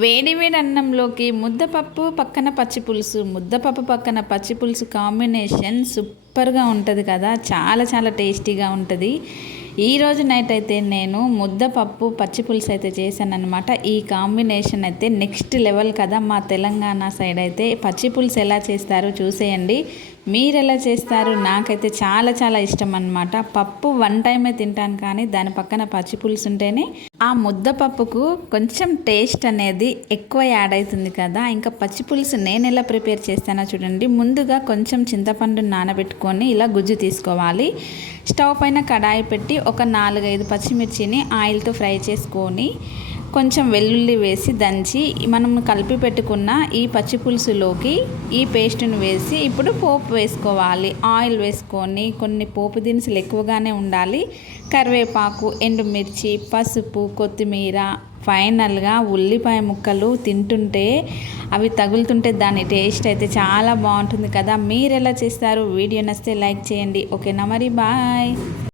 వేడి వేడి అన్నంలోకి ముద్దపప్పు పక్కన పచ్చి పులుసు, ముద్దపప్పు పక్కన పచ్చి పులుసు కాంబినేషన్ సూపర్గా ఉంటుంది కదా. చాలా చాలా టేస్టీగా ఉంటుంది. ఈరోజు నైట్ అయితే నేను ముద్దపప్పు పచ్చి పులుసు అయితే చేశాను అనమాట. ఈ కాంబినేషన్ అయితే నెక్స్ట్ లెవెల్ కదా. మా తెలంగాణ సైడ్ అయితే పచ్చి పులుసు ఎలా చేస్తారో చూసేయండి. మీరు ఎలా చేస్తారు? నాకైతే చాలా చాలా ఇష్టం అనమాట. పప్పు వన్ టైమే తింటాను, కానీ దాని పక్కన పచ్చి పులుసు ఉంటేనే ఆ ముద్దపప్పుకు కొంచెం టేస్ట్ అనేది ఎక్కువ యాడ్ అవుతుంది కదా. ఇంకా పచ్చి పులుసు నేను ఎలా ప్రిపేర్ చేస్తానో చూడండి. ముందుగా కొంచెం చింతపండు నానబెట్టుకొని ఇలా గుజ్జు తీసుకోవాలి. స్టవ్ పైన కడాయి పెట్టి ఒక 4-5 పచ్చిమిర్చిని ఆయిల్తో ఫ్రై చేసుకొని కొంచెం వెల్లుల్లి వేసి దంచి మనం కలిపి పెట్టుకున్న ఈ పచ్చి పులుసులోకి ఈ పేస్ట్ని వేసి ఇప్పుడు పోపు వేసుకోవాలి. ఆయిల్ వేసుకొని కొన్ని పోపు దినుసులు ఎక్కువగానే ఉండాలి. కరివేపాకు, ఎండుమిర్చి, పసుపు, కొత్తిమీర, ఫైనల్గా ఉల్లిపాయ ముక్కలు తింటుంటే అవి తగులుతుంటే దాని టేస్ట్ అయితే చాలా బాగుంటుంది కదా. మీరు ఎలా చేస్తారు? వీడియో నచ్చితే లైక్ చేయండి. ఓకేనా, మరి బాయ్.